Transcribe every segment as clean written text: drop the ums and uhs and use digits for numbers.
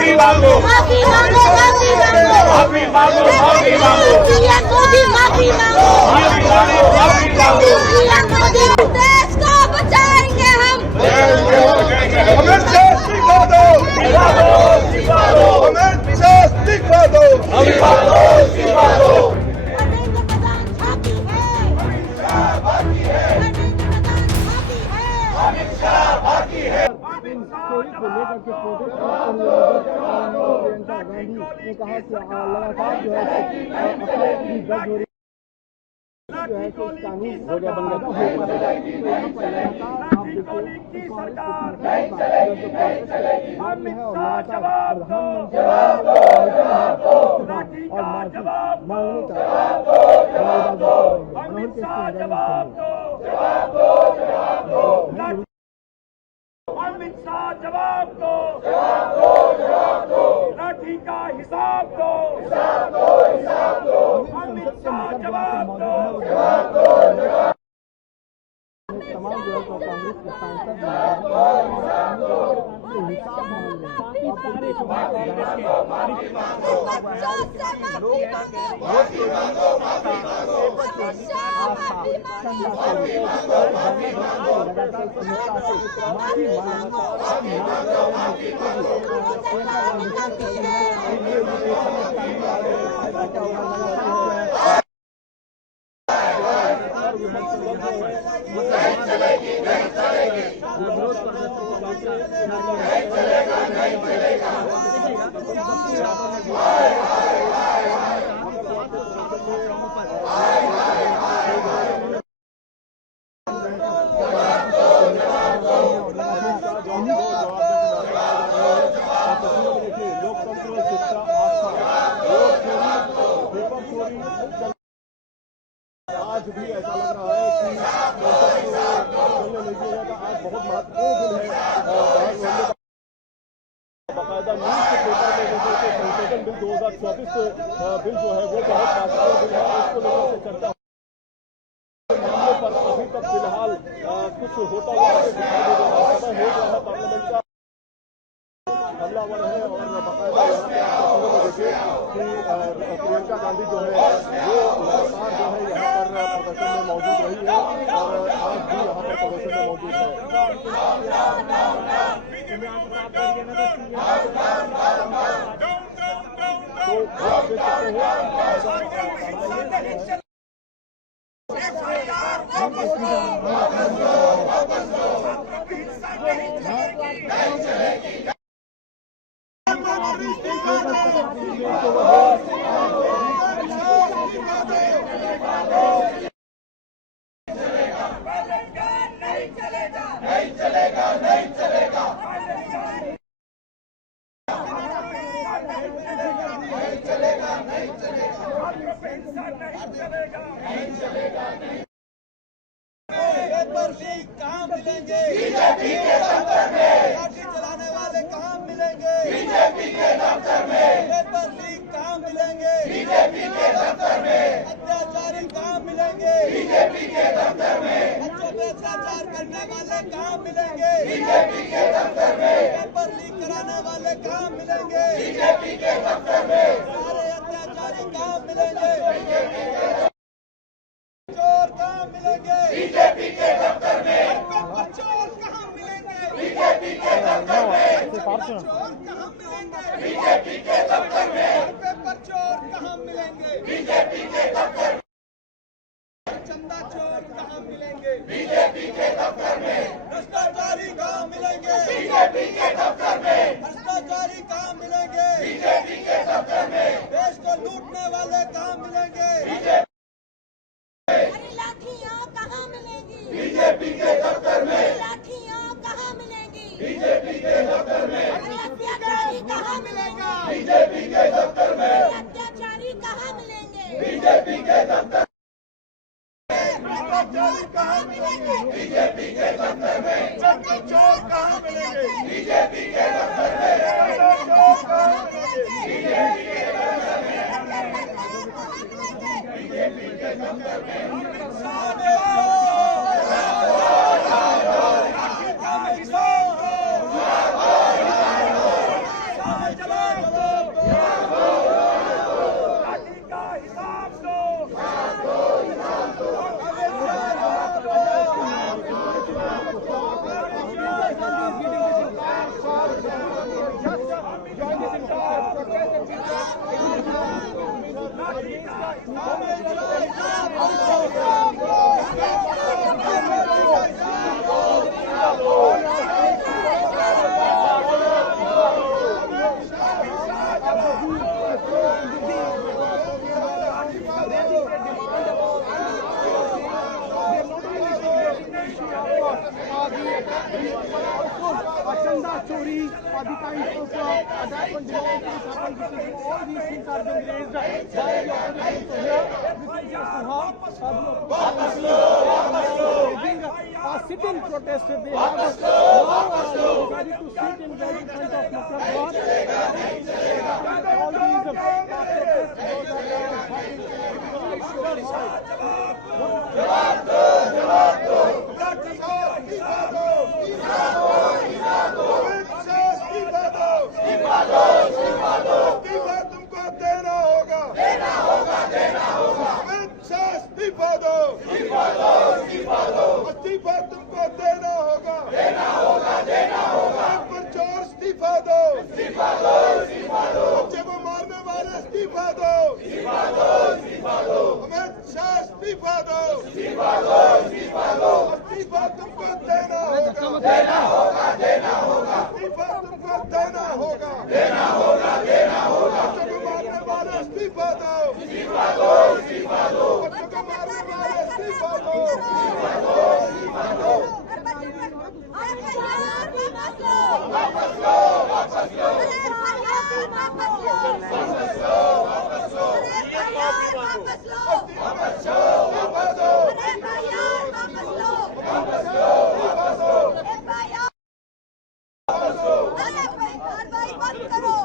माफी मांगो, माफी मांगो, माफी मांगो, माफी मांगो, माफी मांगो, पीएम मोदी माफी मांगो, माफी मांगो, माफी मांगो, पीएम मोदी देश को बचाएंगे हम। अमित शाह इस्तीफा दो, इस्तीफा दो, अमित शाह इस्तीफा दो, इस्तीफा दो, इस्तीफा दो। नरेंद्र प्रधान छाती है, अमित शाह बाकी है, नरेंद्र प्रधान छाती है, अमित शाह बाकी है। चोरी को लेकर के प्रोटेस्ट करते हुए प्रियंका गांधी ने कहा कि लगातार जो है अपने दर्ज हो रही जो है कि कानून हो गया बन गया हो पाएगा। तो यहाँ पर लगातार आप देखिए कांग्रेस है और लगातार प्रधानमंत्री और माफी मांगने का अमित शाह जवाब दो, लाठी का हिसाब दो, अमित शाह जवाब दो। तमाम जो है तो कांग्रेस के सांसद हिसाब मांग रहे हैं। बच्चों से माफी मांगो, माफी मांगो, माफी मांगो, अमित शाह माफी आज भी ऐसा लग रहा है कि आज बहुत महत्वपूर्ण दिन है। बाकायदा न्यूज के पेपर में जैसे कि संशोधन बिल 2024 बिल जो है वो बहुत महत्वपूर्ण बिल है, उसको लेकर के चर्चा मामले पर अभी तक फिलहाल कुछ होता हुआ दिखाई दे रहा है। समय हो गया है पार्लियामेंट का हमलावर है और बाकायदा यहाँ पे आप देखिए कि प्रियंका गांधी जो है वो लगातार जो है यहाँ पर प्रदर्शन में मौजूद रही है और आज भी यहाँ पर प्रदर्शन में मौजूद है। तो आप देख सकते हैं पेपर लीक कहाँ मिलेंगे? बीजेपी के दफ्तर में। लाठी चलाने वाले कहाँ मिलेंगे? बीजेपी के दफ्तर में। पेपर लीक कहाँ मिलेंगे? बीजेपी के दफ्तर में। अत्याचारी कहाँ मिलेंगे? बीजेपी के दफ्तर में। बच्चों पे अत्याचार करने वाले कहाँ मिलेंगे? बीजेपी के दफ्तर में। पेपर लीक कराने वाले कहाँ मिलेंगे? बीजेपी के दफ्तर में। सारे अत्याचारी कहाँ मिलेंगे? चोर कहाँ मिलेंगे? बीजेपी के दफ्तर में। चोर कहाँ मिलेंगे? बीजेपी के दफ्तर में। चोर कहाँ मिलेंगे? बीजेपी के दफ्तर में। पेपर चोर कहाँ मिलेंगे? बीजेपी के दफ्तर में। चंदा चोर कहाँ मिलेंगे? बीजेपी के दफ्तर में। भ्रष्टाचारी कहाँ मिलेंगे? बीजेपी के दफ्तर में। भ्रष्टाचारी कहाँ मिलेंगे? बीजेपी के दफ्तर में। देश को लूटने वाले कहाँ मिलेंगे? लाठियाँ कहाँ मिलेंगी? बीजेपी के दफ्तर में। लाठियाँ कहाँ मिलेंगी? बीजेपी के दफ्तर में। अत्याचारी कहाँ मिलेगा? बीजेपी के दफ्तर में। अत्याचारी कहाँ मिलेंगे? बीजेपी के दफ्तर भ्रष्टाचारी कहाँ मिलेंगे? बीजेपी के दफ्तर में। चोर कहाँ मिलेंगे? बीजेपी के दफ्तर में। चोर कहाँ मिलेंगे? बीजेपी के दफ्तर में। बीजेपी के दफ्तर में। जवाब चंदा चोरी, the kinds of attacks on democracy happened recently. All these things are being raised by the opposition. So here, this is just how the opposition is sit-in protest. They have decided to sit in front of Makram Dwar. All these protests, those are तुमको देना होगा, देना होगा, देना होगा। इस्तीफा दो, इस्तीफा दो, इस्तीफा दो। इस्तीफा तुमको देना होगा, देना होगा, देना होगा। पर चोर इस्तीफा दो, इस्तीफा दो, इस्तीफा दो। बच्चे को मारने वाले इस्तीफा दो, इस्तीफा दो, इस्तीफा दो। अमित शाह इस्तीफा दो, इस्तीफा दो, इस्तीफा दो। इस्तीफा तुमको देना होगा, देना होगा, देना होगा। इस्तीफा तुमको देना होगा, देना होगा, देना होगा। बच्चों को मारने वाले इस्तीफा दो, इस्तीफा दो, इस्तीफा दो। बच्चों को मारने वाले इस्तीफा दो, इस्तीफा दो, इस्तीफा दो। वापस लो, वापस लो,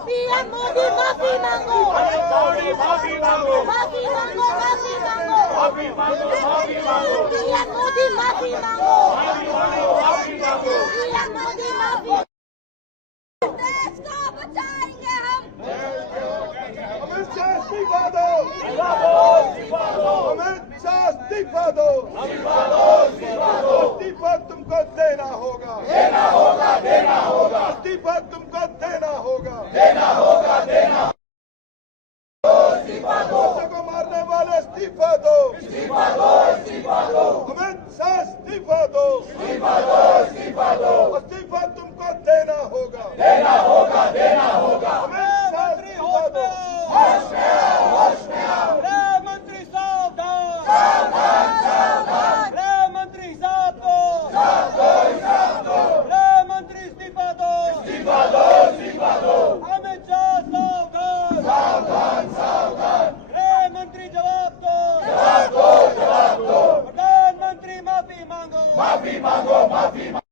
पीएम मोदी माफी मांगो, मोदी माफी मांगो, माफी मांगो, माफी मांगो, माफी मांगो, माफी मांगो। पीएम मोदी माफी मांगो, माफी मांगो, माफी मांगो। पीएम मोदी माफी। देश को बचाएंगे हम। अमित शाह इस्तीफा दो, इस्तीफा दो, अमित शाह इस्तीफा दो, इस्तीफा दो, इस्तीफा दो। इस्तीफा तुमको देना होगा, देना होगा, देना होगा, इस्तीफा तुमको देना होगा, देना होगा, देना इस्तीफा दो, बच्चों को मारने वाले इस्तीफा दो, इस्तीफा दो, इस्तीफा दो, अमित शाह इस्तीफा दो, इस्तीफा दो, इस्तीफा दो। इस्तीफा तुमको देना होगा, देना होगा, देना होगा। अमित शाह इस्तीफा दो। होश में आओ, होश में आओ। गृह मंत्री सावधान, सावधान, सावधान। गृह मंत्री हिसाब दो, हिसाब दो, हिसाब दो। गृह मंत्री इस्तीफा दो, इस्तीफा दो, इस्तीफा दो। अमित शाह सावधान, सावधान, सावधान। गृह मंत्री जवाब दो, जवाब दो, जवाब दो। प्रधानमंत्री माफी मांगो, माफी मांगो, माफी मांगो।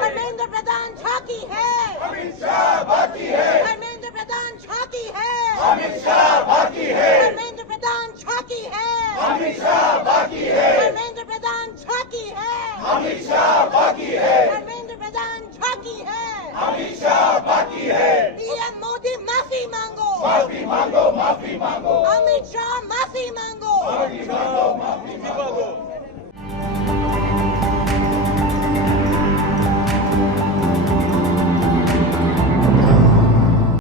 धर्मेंद्र प्रधान झांकी है, अमित शाह बाकी है, धर्मेंद्र प्रधान झांकी है, अमित शाह बाकी है, धर्मेंद्र प्रधान झांकी है, अमित शाह बाकी है, धर्मेंद्र प्रधान झांकी है, अमित शाह बाकी है, धर्मेंद्र प्रधान झांकी है। अमित शाह बाकी है। पीएम मोदी माफी मांगो, माफी मांगो, माफी मांगो। अमित शाह माफी मांगो, माफी मांगो, माफी मांगो।